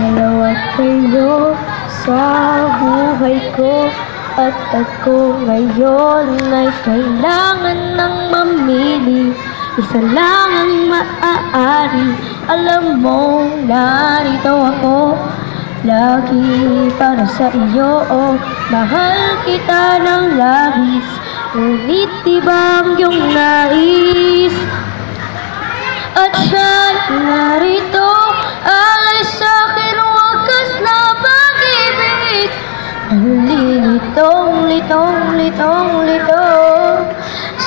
Dalawa kayo sa buhay ko, at ako ngayon ay kailangan ng mamili. Isa lang ang maaari. Alam mo, narito ako lagi para sa iyo. Mahal kita ng labis, ngunit iba ang iyong nais. At siya'y narito, alay sa'kin wakas na pag-ibig. Nalilitong, litong.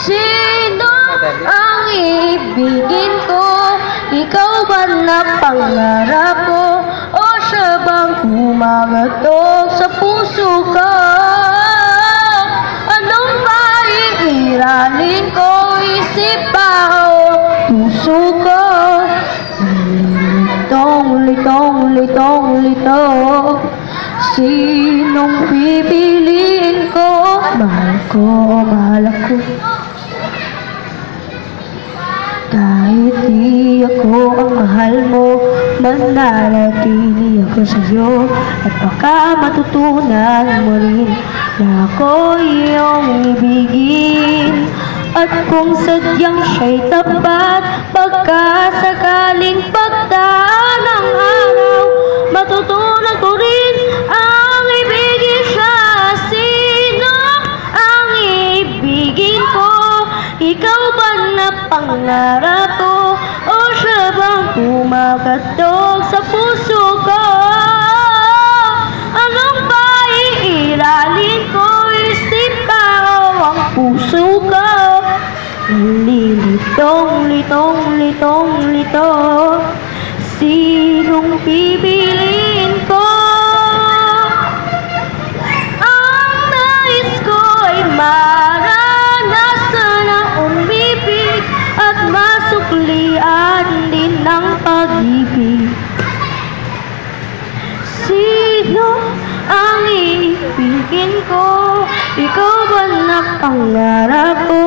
Sino ang ibigin ko? Ikaw ba na pangarap ko? O siya bang kumagatog sa puso ko? Anong maiiralin ko? Isip pa o puso ko? Litong. Sinong pipiliin ko? Mahal ko, mahal ako. Kahit di ako ang mahal mo, mananatili ako sa'yo. At baka matutunan mo rin na ako iyong ibigin. At kung sadyang siya'y tapat, pagkasakaling pagdaan ng araw, matutunan ko rin ang ibigin siya. Sino ang ibigin ko? Ikaw ba na pangarap ko? O siya bang kumakatog sa puso ko? Anong ba iiralin ko? Isip ka o ang puso ko? Litong. Sinong pipiliin ko? Ang nais ko ay maranasan ang umibig at masuklian din ng pag-ibig. Sino ang ibigin ko? Ikaw ba na pangarap ko?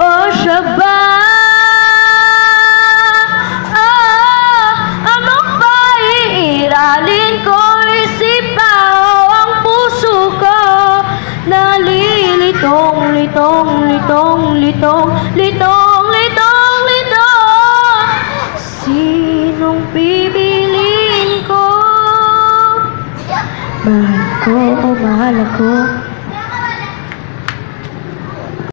O siya ba? Anong ba iiralin ko? Isip pa o ang puso ko? Litong. Sinong pipiliin ko? Mahal ko o mahal ako?